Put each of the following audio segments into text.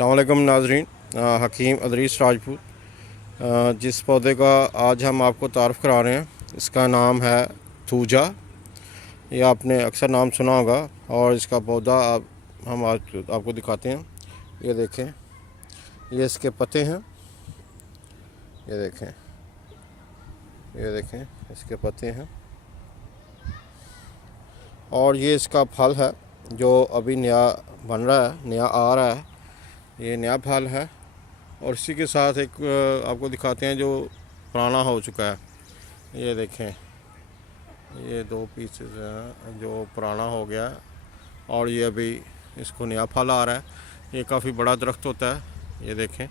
अस्सलाम वालेकुम नाज़रीन। हकीम अदरीस राजपूत। जिस पौधे का आज हम आपको तारफ़ करा रहे हैं इसका नाम है थूजा। ये आपने अक्सर नाम सुना होगा और इसका पौधा हम आज आपको दिखाते हैं। ये देखें, ये इसके पत्ते हैं। ये देखें इसके पत्ते हैं और ये इसका फल है जो अभी नया बन रहा है, नया आ रहा है। ये नया फल है और इसी के साथ एक आपको दिखाते हैं जो पुराना हो चुका है। ये देखें, ये 2 पीसेस हैं जो पुराना हो गया है और ये अभी इसको नया फल आ रहा है। ये काफ़ी बड़ा दरख्त होता है। ये देखें,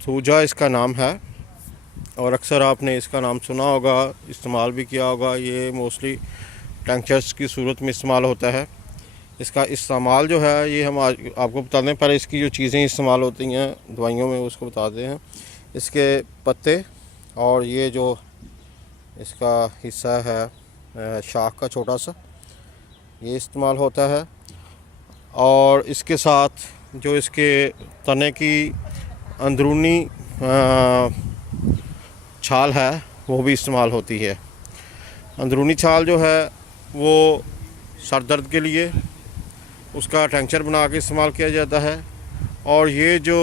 थूजा इसका नाम है और अक्सर आपने इसका नाम सुना होगा, इस्तेमाल भी किया होगा। ये मोस्टली टिंचर्स की सूरत में इस्तेमाल होता है। इसका इस्तेमाल जो है ये हम आज आपको बता दें, पर इसकी जो चीज़ें इस्तेमाल होती हैं दवाइयों में उसको बताते हैं। इसके पत्ते और ये जो इसका हिस्सा है शाख का छोटा सा, ये इस्तेमाल होता है। और इसके साथ जो इसके तने की अंदरूनी छाल है वो भी इस्तेमाल होती है। अंदरूनी छाल जो है वो सर दर्द के लिए उसका टेंचर बना के इस्तेमाल किया जाता है। और ये जो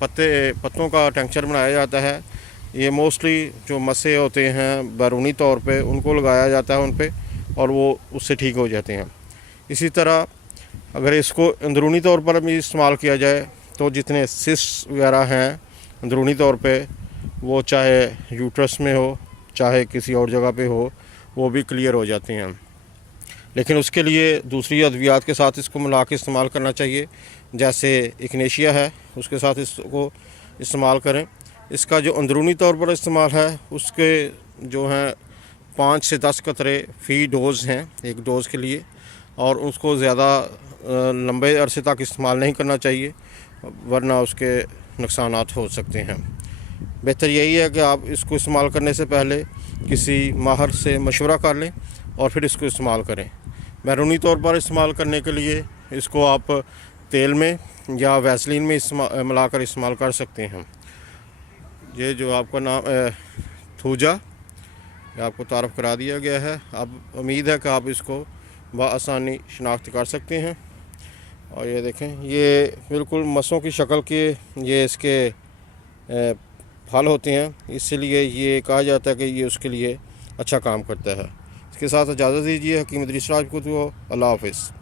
पत्तों का टेंचर बनाया जाता है ये मोस्टली जो मस्से होते हैं बैरूनी तौर पे उनको लगाया जाता है उन पे और वो उससे ठीक हो जाते हैं। इसी तरह अगर इसको अंदरूनी तौर पर भी इस्तेमाल किया जाए तो जितने सिस्ट वगैरह हैं अंदरूनी तौर पे, वो चाहे यूट्रस में हो चाहे किसी और जगह पे हो, वो भी क्लियर हो जाते हैं। लेकिन उसके लिए दूसरी अद्वियात के साथ इसको मिला के इस्तेमाल करना चाहिए। जैसे इग्नेशिया है उसके साथ इसको इस्तेमाल करें। इसका जो अंदरूनी तौर पर इस्तेमाल है उसके जो हैं 5 से 10 कतरे फ़ी डोज़ हैं एक डोज़ के लिए, और उसको ज़्यादा लंबे अरसे तक इस्तेमाल नहीं करना चाहिए वरना उसके नुकसानात हो सकते हैं। बेहतर यही है कि आप इसको इस्तेमाल करने से पहले किसी माहिर से मशवरा कर लें और फिर इसको इस्तेमाल करें। बैरूनी तौर पर इस्तेमाल करने के लिए इसको आप तेल में या वैसलीन में मिलाकर इस्तेमाल कर सकते हैं। ये जो आपका नाम थूजा, ये आपको तारफ़ करा दिया गया है। अब उम्मीद है कि आप इसको बआसानी शनाख्त कर सकते हैं। और ये देखें, ये बिल्कुल मसों की शक्ल के ये इसके फल होते हैं, इसलिए ये कहा जाता है कि ये उसके लिए अच्छा काम करता है। इसके साथ इजाज़त दीजिए। हकीम अदरीस राजपूत को। अल्लाह हाफ़िज़।